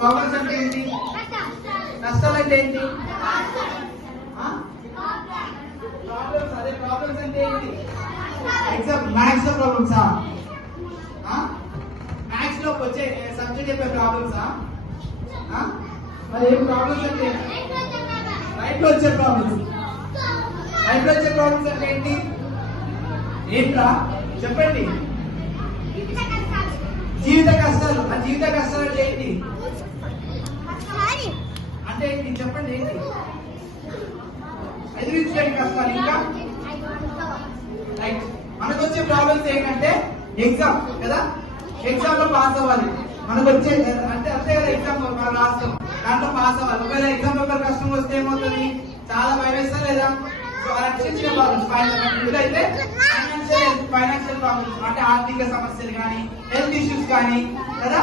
Problems అంటే ఏంటి? నష్టాలు అంటే ఏంటి? ప్రాబ్లమ్స్. అదే ప్రాబ్లమ్స్ అంటే ఏంటి? ఎగ్జామ్ మ్యాథ్స్ లో ప్రాబ్లమ్సా? మ్యాథ్స్ లో వచ్చే సబ్జెక్ట్ చెప్పే ప్రాబ్లమ్సా? మరి ఏం ప్రాబ్లమ్స్ అంటే లైఫ్ లో వచ్చే ప్రాబ్లమ్స్. లైఫ్ లో వచ్చే ప్రాబ్లమ్స్ అంటే ఏంటి? ఏంట్రా చెప్పండి. జీవిత కష్టాలు. ఆ జీవిత కష్టాలు అంటే ఏంటి? అంటే ఏంటి చెప్పండి. ఏంటి ఎదురించలేని కష్టాలు. ఇంకా రైట్. మనకు వచ్చే ప్రాబ్లమ్స్ ఏంటంటే ఎగ్జామ్ కదా, ఎగ్జామ్ లో పాస్ అవ్వాలి. మనకు వచ్చే అంటే అంతే కదా, ఎగ్జామ్ మనం రాస్తాం, దాంట్లో పాస్ అవ్వాలి. ఒకవేళ ఎగ్జామ్ పేపర్ కష్టం వస్తే ఏమవుతుంది? చాలా భయం వేస్తా లేదా? చిన్న ప్రాబ్లమ్స్. అయితే ఫైనాన్షియల్ ప్రాబ్లమ్స్ అంటే ఆర్థిక సమస్యలు కానీ, హెల్త్ ఇష్యూస్ కానీ కదా,